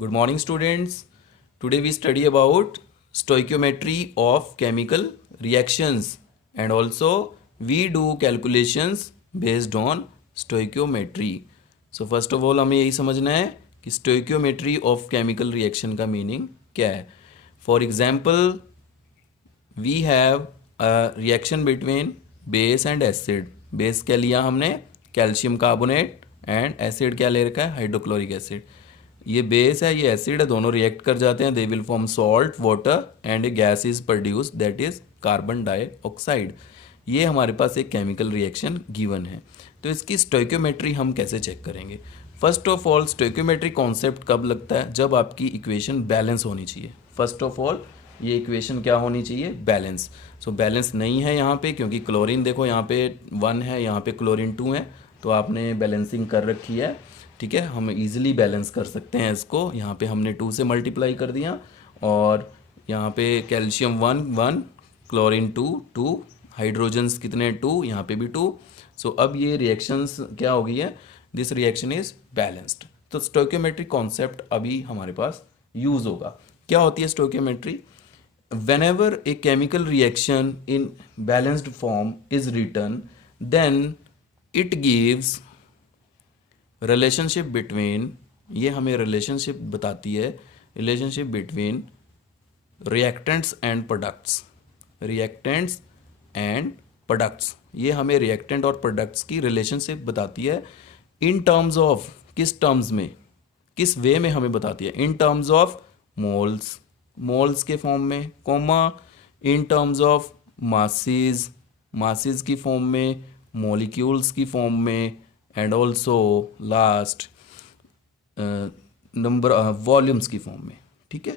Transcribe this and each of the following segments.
Good morning, students. Today we study about stoichiometry of chemical reactions, and also we do calculations based on stoichiometry. So first of all हमें यही समझना है कि stoichiometry of chemical reaction का meaning क्या है. For example, we have a reaction between base and acid. Base क्या लिया हमने? Calcium carbonate. एंड एसिड क्या ले रखा है? Hydrochloric acid. ये बेस है, ये एसिड है, दोनों रिएक्ट कर जाते हैं. They will form salt, water and A gas is produce, that is carbon dioxide. ये हमारे पास एक केमिकल रिएक्शन गिवन है. तो इसकी स्टोइक्योमेट्री हम कैसे चेक करेंगे? First of all stoichiometry concept कब लगता है? जब आपकी इक्वेशन बैलेंस होनी चाहिए. फर्स्ट ऑफ ऑल ये इक्वेशन क्या होनी चाहिए? बैलेंस. सो बैलेंस नहीं है यहाँ पे, क्योंकि क्लोरीन देखो यहाँ पे 1 है, यहाँ पे क्लोरीन 2 है, तो आपने बैलेंसिंग कर रखी है. ठीक है, हम इजीली बैलेंस कर सकते हैं इसको. यहाँ पे हमने 2 से मल्टीप्लाई कर दिया, और यहाँ पे कैल्शियम 1 1, क्लोरीन 2 2, हाइड्रोजन्स कितने 2, यहाँ पे भी 2. सो अब ये रिएक्शंस क्या हो गई है? This reaction is balanced. तो स्टोइक्योमेट्री कॉन्सेप्ट अभी हमारे पास यूज होगा. क्या होती है stoichiometry? Whenever a chemical reaction in balanced form is written, then it gives relationship between, ये हमें relationship बताती है, relationship between reactants and products. reactants and products, ये हमें reactant और products की relationship बताती है. in terms of, किस terms में, किस way में हमें बताती है? in terms of moles, moles के फॉर्म में, comma in terms of masses, masses की फॉर्म में, मॉलिक्यूल्स की फॉर्म में, and also last number volumes की फॉर्म में. ठीक है,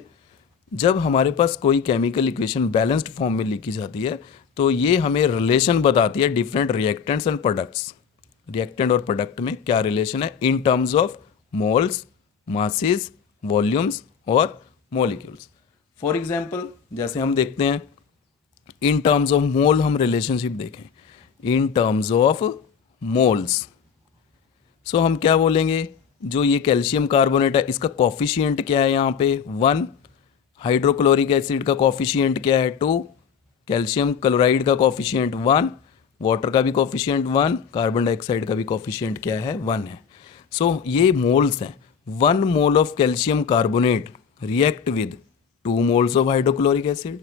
जब हमारे पास कोई केमिकल इक्वेशन बैलेंस्ड फॉर्म में लिखी जाती है तो ये हमें रिलेशन बताती है different reactants and products. Reactant और प्रोडक्ट में क्या रिलेशन है in terms of moles, masses, volumes और मॉलिक्यूल्स. फॉर एग्जाम्पल जैसे हम देखते हैं इन टर्म्स ऑफ मोल, हम रिलेशनशिप देखें इन टर्म्स ऑफ मोल्स. सो हम क्या बोलेंगे? जो ये कैल्शियम कार्बोनेट है इसका कॉफिशिएंट क्या है? यहाँ पे 1. हाइड्रोक्लोरिक एसिड का कॉफिशिएंट क्या है? 2. कैल्शियम क्लोराइड का कॉफिशिएंट 1. वाटर का भी कॉफिशिएंट 1. कार्बन डाइऑक्साइड का भी कॉफिशिएंट क्या है? 1 है. सो ये मोल्स हैं. 1 mole of calcium carbonate react with 2 moles of hydrochloric acid.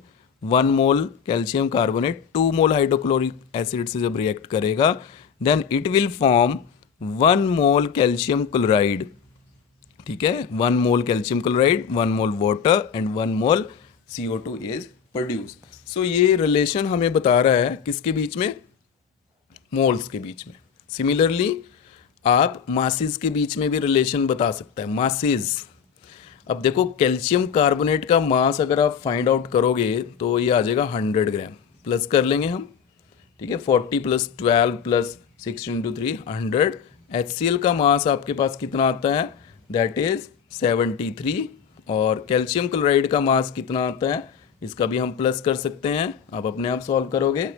1 mole calcium carbonate 2 mole hydrochloric acid से जब रिएक्ट करेगा, then it will form 1 mole calcium chloride. ठीक है, 1 mole calcium chloride, 1 mole water and 1 mole CO2 is produce. So ये relation हमें बता रहा है किसके बीच में? मोल्स के बीच में. सिमिलरली आप मासेस के बीच में भी रिलेशन बता सकता है. मासेस, अब देखो कैल्शियम कार्बोनेट का मास अगर आप फाइंड आउट करोगे तो ये आ जाएगा 100 ग्राम. प्लस कर लेंगे हम. ठीक है, 40 + 12 + 16 × 3 100. HCl का मास आपके पास कितना आता है? That is 73. और कैल्शियम क्लोराइड का मास कितना आता है? इसका भी हम प्लस कर सकते हैं. आप अपने आप सॉल्व करोगे.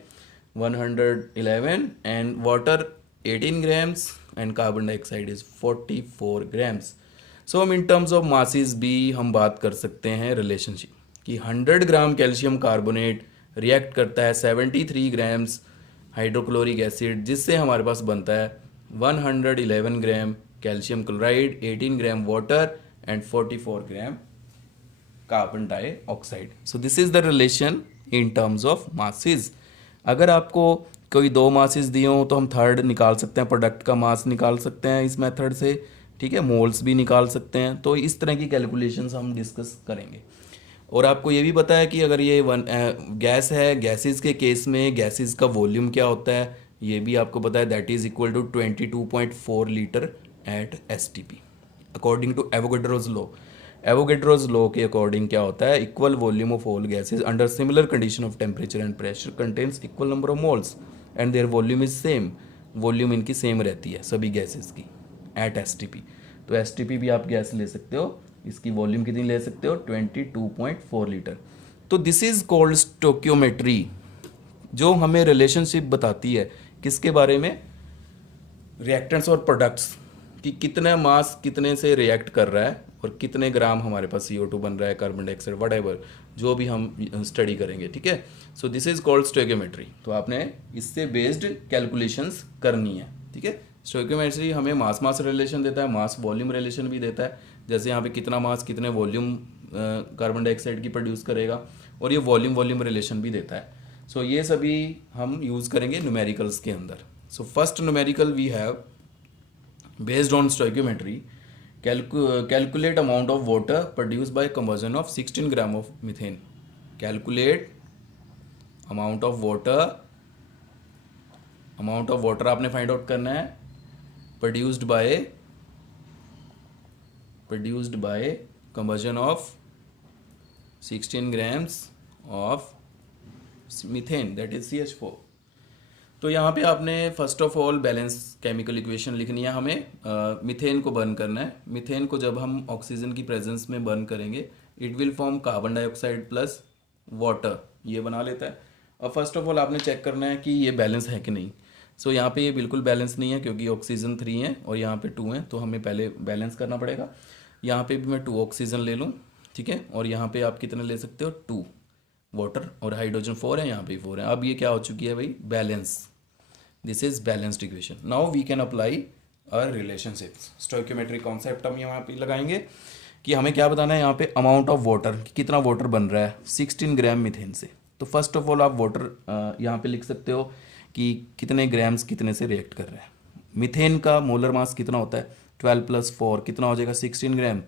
111. And water 18 grams and carbon dioxide is 44 grams. So हम इन टर्म्स ऑफ मासेस भी हम बात कर सकते हैं रिलेशनशिप कि 100 ग्राम कैल्शियम कार्बोनेट रिएक्ट करता है 73 ग्राम्स हाइड्रोक्लोरिक एसिड, जिससे हमारे पास बनता है 111 ग्राम calcium chloride, 18 gram water and 44 gram carbon dioxide. So this is the relation in terms of masses. अगर आपको कोई 2 मासेस दिए हो तो हम थर्ड निकाल सकते हैं, प्रोडक्ट का मास निकाल सकते हैं इस मेथड से. ठीक है, मोल्स भी निकाल सकते हैं. तो इस तरह की कैलकुलेशंस हम डिस्कस करेंगे. और आपको ये भी पता है कि अगर ये गैस है, गैसेस के केस में गैसेस का वॉल्यूम क्या होता है ये भी आपको पता है. That is equal to 22.4 litre at STP according to Avogadro's law. Avogadro's law के अकॉर्डिंग क्या होता है? Equal volume of all gases under similar condition of temperature and pressure contains equal number of moles and their volume is same. Volume इनकी same रहती है सभी gases की eight STP. तो STP भी आप गैस ले सकते हो. इसकी वॉल्यूम कितनी ले सकते हो? 22.4 लीटर. तो दिस इज कॉल्ड स्टोइक्योमेट्री, जो हमें रिलेशनशिप बताती है किसके बारे में? रिएक्टेंट्स और प्रोडक्ट्स, कि कितना मास कितने से रिएक्ट कर रहा है और कितने ग्राम हमारे पास CO2 बन रहा है, कार्बन डाइऑक्साइड, वट एवर जो भी हम स्टडी करेंगे, ठीक है। So this is called stoichiometry. तो आपने इससे बेस्ड कैलकुलेशंस करनी है, ठीक है। स्टोइकियोमेट्री हमें मास मास रिलेशन देता है, मास वॉल्यूम रिलेशन भी देता है, जैसे यहाँ पे कितना मास कितने वॉल्यूम कार्बन डाइऑक्साइड की प्रोड्यूस करेगा, और ये वॉल्यूम रिलेशन भी देता है। सो ये सभी हम यूज़ करेंगे न्यूमेरिकल्स के अंदर। So first numerical we have based on stoichiometry, calculate amount of water produced by conversion of 16 gram of methane. Calculate amount of water आपने फाइंड आउट करना है produced by conversion of 16 grams of methane, that is CH4. तो यहाँ पे आपने first of all balance chemical equation लिखनी है हमें। मीथेन को बर्न करना है। मीथेन को जब हम ऑक्सीजन की प्रेजेंस में बर्न करेंगे, it will form carbon dioxide plus water, ये बना लेता है। अब फर्स्ट ऑफ ऑल आपने चेक करना है कि ये बैलेंस है कि नहीं। सो यहाँ पे ये बिल्कुल बैलेंस नहीं है, क्योंकि ऑक्सीजन 3 है और यहाँ पे 2 है, तो हमें पहले बैलेंस करना पड़ेगा। यहाँ पे भी मैं 2 ऑक्सीजन ले लूँ, ठीक है, और यहाँ पे आप कितने ले सकते हो, 2 वाटर, और हाइड्रोजन 4 है, यहाँ पे 4 है। अब ये क्या हो चुकी है भाई, balance. This is balanced equation. Now we can apply a relationships. Stoichiometric concept हम यहाँ पे लगाएंगे कि हमें क्या बताना है यहाँ पे, अमाउंट ऑफ वाटर, कितना वाटर बन रहा है 16 ग्राम मीथेन से। तो फर्स्ट ऑफ ऑल आप वाटर यहाँ पे लिख सकते हो कि कितने ग्राम्स कितने से रिएक्ट कर रहे हैं। मीथेन का मोलर मास कितना होता है, 12 + 4 कितना हो जाएगा, 16 ग्राम।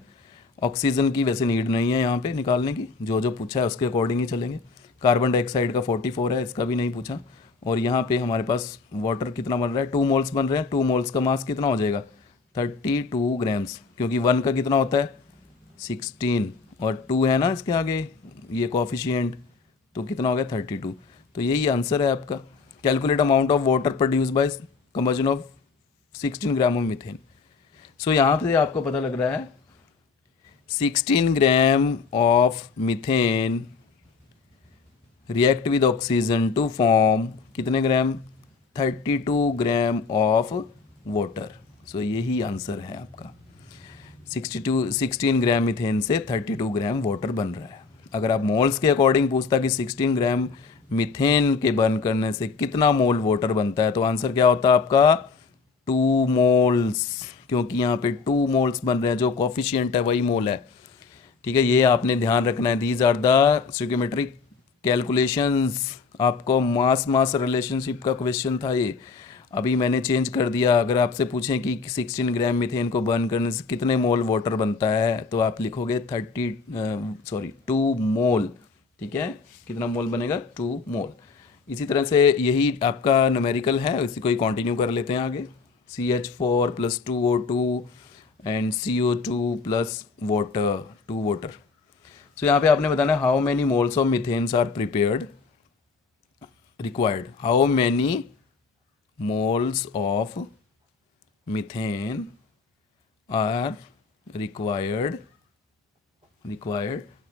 ऑक्सीजन की वैसे नीड नहीं है यहाँ पे निकालने की, जो पूछा है उसके अकॉर्डिंग ही चलेंगे। कार्बन डाइऑक्साइड का 44 है, इसका भी नहीं पूछा। और यहाँ पे हमारे पास वाटर कितना बन रहा है, 2 मोल्स बन रहे हैं। 2 मोल्स का मास कितना हो जाएगा, 32 ग्राम्स, क्योंकि 1 का कितना होता है 16 और 2 है ना इसके आगे ये कोफिशिएंट, तो कितना हो गया 32। तो यही आंसर है आपका। Calculate amount of water produce by combustion of 16 gram of methane. So यहाँ पे आपको पता लग रहा है 16 gram of methane react with oxygen to form कितने ग्राम, 32 ग्राम ऑफ वाटर। सो यही आंसर है आपका। 16 ग्राम मीथेन से 32 ग्राम वाटर बन रहा है। अगर आप मोल्स के अकॉर्डिंग पूछता कि 16 ग्राम मीथेन के बर्न करने से कितना मोल वाटर बनता है, तो आंसर क्या होता है आपका, 2 मोल्स, क्योंकि यहाँ पे 2 मोल्स बन रहे हैं, जो कॉफिशिएंट है वही मोल है, ठीक है। ये आपने ध्यान रखना है। These are the stoichiometric calculations. आपको मास रिलेशनशिप का क्वेश्चन था ये, अभी मैंने चेंज कर दिया। अगर आपसे पूछें कि 16 ग्राम मीथेन को बर्न करने से कितने मोल वाटर बनता है, तो आप लिखोगे 2 मोल, ठीक है। कितना मोल बनेगा, 2 मोल। इसी तरह से यही आपका न्यूमेरिकल है, इसी को ही कंटिन्यू कर लेते हैं आगे। CH4 + 2O2 and CO2 + water, 2 water. सो यहाँ पे आपने बताना है how many moles of methanes are required. How many moles of methane are required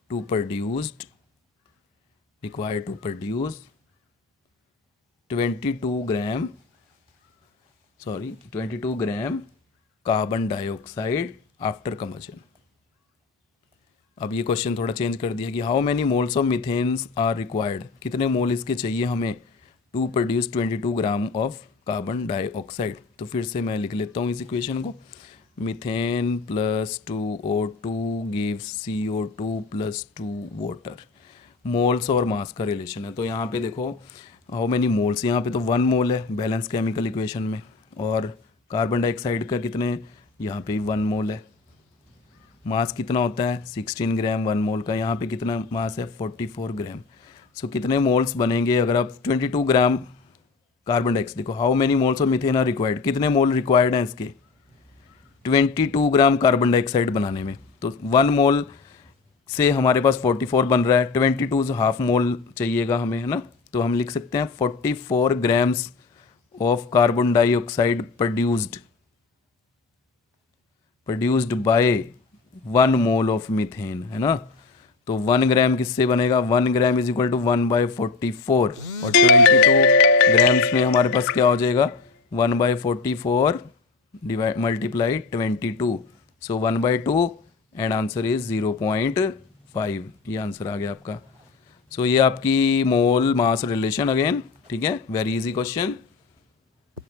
to produce 22 gram carbon dioxide after combustion. अब ये क्वेश्चन थोड़ा चेंज कर दिया कि how many moles of methanes are required, कितने मोल इसके चाहिए हमें to produce 22 gram of carbon dioxide. तो फिर से मैं लिख लेता हूँ इस इक्वेशन को, methane + 2O2 gives CO2 + 2 water. Moles और मास का रिलेशन है। तो यहाँ पे देखो हाउ मैनी मोल्स, यहाँ पे तो 1 मोल है बैलेंस केमिकल इक्वेशन में, और कार्बन डाइऑक्साइड का कितने, यहाँ पे 1 मोल है। मास कितना होता है 16 ग्राम 1 मोल का, यहाँ पे कितना मास है 44 ग्राम। सो कितने मोल्स बनेंगे अगर आप 22 ग्राम कार्बन डाइऑक्साइड, देखो how many moles of methane are required, कितने मोल रिक्वायर्ड हैं इसके 22 ग्राम कार्बन डाइऑक्साइड बनाने में। तो 1 मोल से हमारे पास 44 बन रहा है, 22 से हाफ मोल चाहिएगा हमें, है ना। तो हम लिख सकते हैं 44 grams of carbon dioxide produced by 1 mole of methane, है ना। तो 1 ग्राम किससे बनेगा, 1 ग्राम = 1/44, और 22 ग्राम्स में हमारे पास क्या हो जाएगा 1/44 × 22। सो 1/2 एंड आंसर इज 0.5। ये आंसर आ गया आपका। सो ये आपकी मोल मास रिलेशन अगेन, ठीक है, वेरी इजी क्वेश्चन।